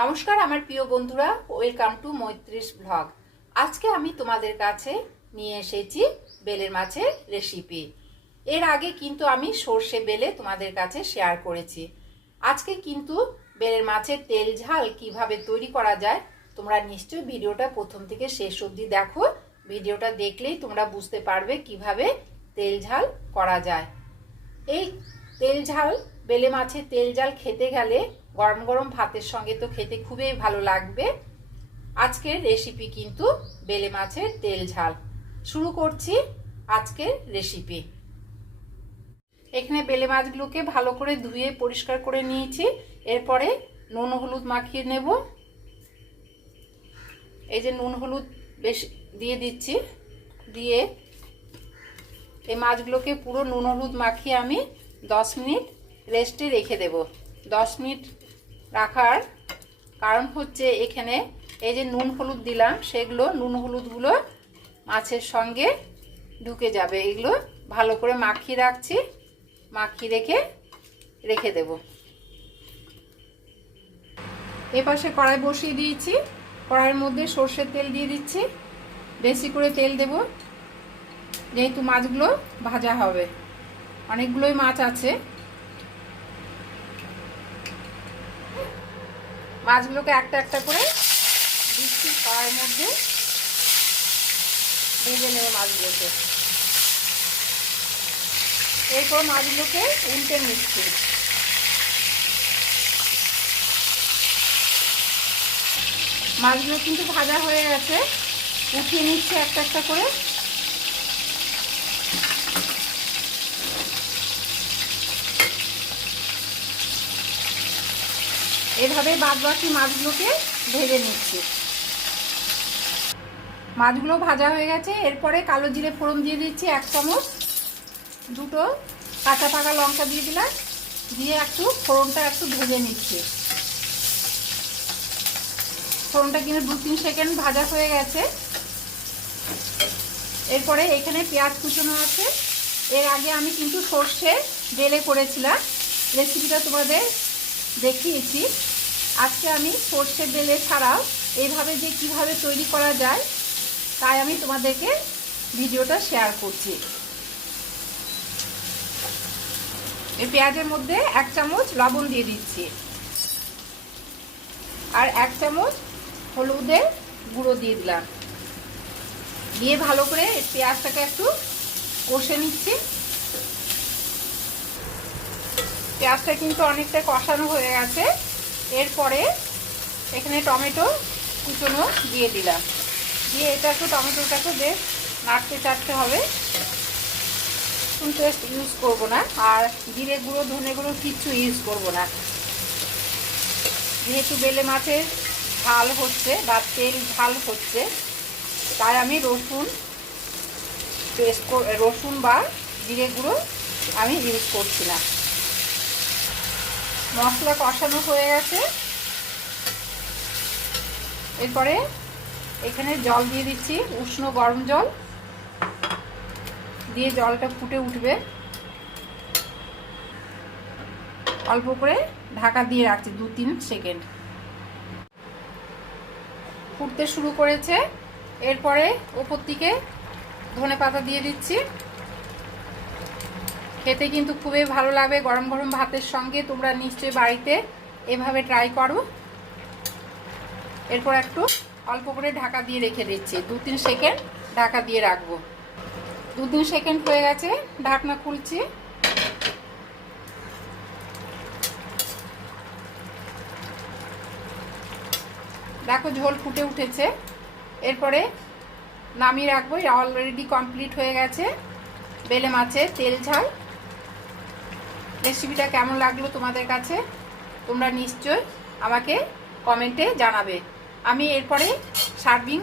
নমস্কার, আমার প্রিয় বন্ধুরা। ওয়েলকাম টু মৈত্রিস ব্লগ আজকে আমি তোমাদের কাছে নিয়ে এসেছি বেলের মাছের রেসিপি এর আগে কিন্তু আমি সর্ষে বেলে তোমাদের কাছে শেয়ার করেছি। আজকে কিন্তু বেলের মাছের তেল ঝাল কীভাবে তৈরি করা যায়, তোমরা নিশ্চয়ই ভিডিওটা প্রথম থেকে শেষ অবধি দেখো। ভিডিওটা দেখলেই তোমরা বুঝতে পারবে কীভাবে তেল ঝাল করা যায়। এই তেল ঝাল বেলে মাছের তেল ঝাল খেতে গেলে গরম গরম ভাতের সঙ্গে তো খেতে খুবই ভালো লাগবে। আজকের রেসিপি কিন্তু বেলে মাছের তেল ঝাল। শুরু করছি আজকের রেসিপি এখানে বেলে মাছগুলোকে ভালো করে ধুয়ে পরিষ্কার করে নিয়েছি। এরপরে নুন হলুদ মাখিয়ে নেব। এই যে নুন হলুদ বেশ দিয়ে দিচ্ছি। দিয়ে এই মাছগুলোকে পুরো নুন হলুদ মাখিয়ে আমি দশ মিনিট রেস্টে রেখে দেব। দশ মিনিট রাখার কারণ হচ্ছে এখানে এই যে নুন হলুদ দিলাম, সেগুলো নুন হলুদগুলো মাছের সঙ্গে ঢুকে যাবে। এগুলো ভালো করে মাখিয়ে রাখছি, মাখিয়ে রেখে রেখে দেব। এপাশে কড়াই বসিয়ে দিয়েছি। কড়াইয়ের মধ্যে সর্ষের তেল দিয়ে দিচ্ছি। বেশি করে তেল দেব, যেহেতু মাছগুলো ভাজা হবে। অনেকগুলোই মাছ আছে। মাছগুলোকে একটা একটা করে দিচ্ছি কড়াইয়ের মধ্যে। ভেজে নেব মাছগুলোকে। এরপর মাছগুলোকে উল্টে নিচ্ছি। মাছগুলো কিন্তু ভাজা হয়ে গেছে। উঠিয়ে নিচ্ছে একটা একটা করে। এভাবে বাদ বাকি মাছগুলোকে ভেজে নিচ্ছি। মাছগুলো ভাজা হয়ে গেছে। এরপরে কালো জিরে ফোড়ন দিয়ে দিচ্ছি এক চামচ। দুটো কাঁচা পাকা লঙ্কা দিয়ে দিলাম। দিয়ে একটু ফোড়নটা একটু ভেজে নিচ্ছি। ফোড়নটা কিন্তু দু তিন সেকেন্ড ভাজা হয়ে গেছে। এরপরে এখানে পেঁয়াজ কুচনো আছে। এর আগে আমি কিন্তু সর্ষে বেলে করেছিলাম। রেসিপিটা তোমাদের দেখিয়েছি। আজকে আমি সর্ষে বেলে ছাড়াও এইভাবে যে কীভাবে তৈরি করা যায়, তাই আমি তোমাদেরকে ভিডিওটা শেয়ার করছি। এই পেঁয়াজের মধ্যে এক চামচ লবণ দিয়ে দিচ্ছি। আর এক চামচ হলুদের গুঁড়ো দিয়ে দিলাম। দিয়ে ভালো করে পেঁয়াজটাকে একটু কষে নিচ্ছি। পেঁয়াজটা কিন্তু অনেকটা কষানো হয়ে গেছে। এরপরে এখানে টমেটো কুচনো দিয়ে দিলাম। দিয়ে এটা একটু টমেটোটাকে বেশ নাড়তে চাড়তে হবে। পেস্ট ইউজ করব না। আর জিরে গুঁড়ো, ধনে গুঁড়ো কিচ্ছু ইউজ করব না। যেহেতু বেলে মাছের ঝাল হচ্ছে বা তেল ঝাল হচ্ছে, তাই আমি রসুন পেস্ট রসুন বা জিরে গুঁড়ো আমি ইউজ করছি না। মশলা কষানো হয়ে গেছে। এরপরে এখানে জল দিয়ে দিচ্ছি, উষ্ণ গরম জল। দিয়ে জলটা ফুটে উঠবে। অল্প করে ঢাকা দিয়ে রাখছি, দু তিন সেকেন্ড। ফুটতে শুরু করেছে। এরপরে ওপর থেকে ধনে পাতা দিয়ে দিচ্ছি। খেতে কিন্তু খুবই ভালো লাগবে গরম গরম ভাতের সঙ্গে। তোমরা নিশ্চয়ই বাড়িতে এভাবে ট্রাই করো। এরপর একটু অল্প করে ঢাকা দিয়ে রেখে দিচ্ছি। দু তিন সেকেন্ড ঢাকা দিয়ে রাখব। দু তিন সেকেন্ড হয়ে গেছে, ঢাকনা খুলছি। দেখো ঝোল ফুটে উঠেছে। এরপরে নামিয়ে রাখব অলরেডি কমপ্লিট হয়ে গেছে। বেলে মাছের তেল ঝাল। রেসিপিটা কেমন লাগল তোমাদের কাছে? তোমরা নিশ্চয় আমাকে কমেন্টে জানাবে। আমি এরপরে সার্ভিং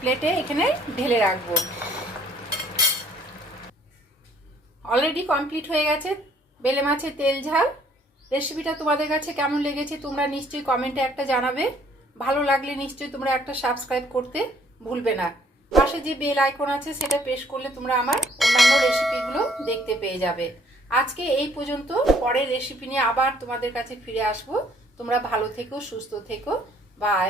প্লেটে এখানে ঢেলে রাখব। অলরেডি কমপ্লিট হয়ে গেছে বেলে মাছের তেল ঝাল। রেসিপিটা তোমাদের কাছে কেমন লেগেছে তোমরা নিশ্চয়ই কমেন্টে একটা জানাবে। ভালো লাগলে নিশ্চয়ই তোমরা একটা সাবস্ক্রাইব করতে ভুলবে না। পাশে যে বেল আইকন আছে সেটা প্রেস করলে তোমরা আমার অন্যান্য রেসিপিগুলো দেখতে পেয়ে যাবে। আজকে এই পর্যন্ত। পরের রেসিপি নিয়ে আবার তোমাদের কাছে ফিরে আসব। তোমরা ভালো থেকো, সুস্থ থেকো। বাই